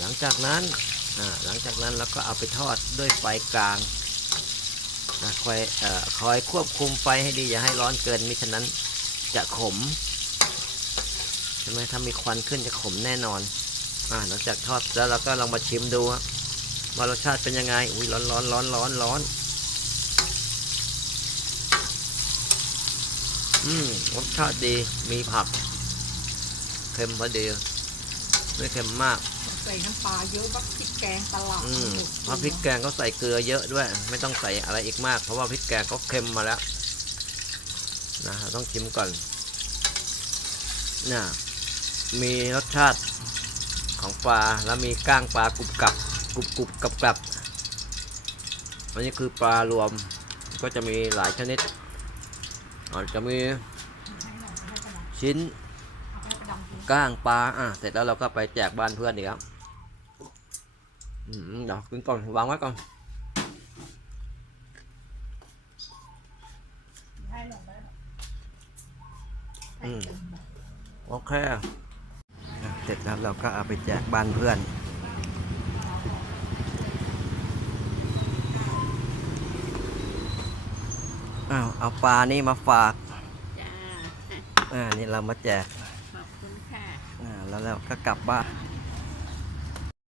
หลังจากนั้นหลังจากนั้นเราก็เอาไปทอดด้วยไฟกลางนะคอยอคอยควบคุมไฟให้ดีอย่าให้ร้อนเกินมิฉะนั้นจะขมใช่ไหมถ้ามีควันขึ้นจะขมแน่นอนอ่าหลังจากทอดแล้วเราก็ลองมาชิมดูว่ารสชาติเป็นยังไงอุ้ยร้อนร้อนร้อนร้อนร้อนอืมรสชาติดีมีผักเค็มพอดีไม่เค็มมาก ใส่น้ำปลาเยอะบักพริกแกงตลาดอืมเพราะพริกแกงเขาใส่เกลือเยอะด้วย ไม่ต้องใส่อะไรอีกมาก เพราะว่าพริกแกงเขาเค็มมาแล้วนะเราต้องชิมก่อนน่ะมีรสชาติของปลาแล้วมีก้างปลากรุบกรับกรุบกรุบกับกรับอันนี้คือปลารวมก็จะมีหลายชนิดอาจจะมีชิ้น ก้างปลาอะเสร็จแล้วเราก็ไปแจกบ้านเพื่อนอีกครับอืมเดี๋ยวกินก่อนวางไว้ก่อนให้ลงไปแบบอืมโอเคอะเสร็จแล้วเราก็เอาไปแจกบ้านเพื่อนอ้าวเอาปลานี่มาฝากจ้าอ่านี่เรามาแจก ขอบคุณค่ะ อ่า แล้วเราก็กลับบ้าน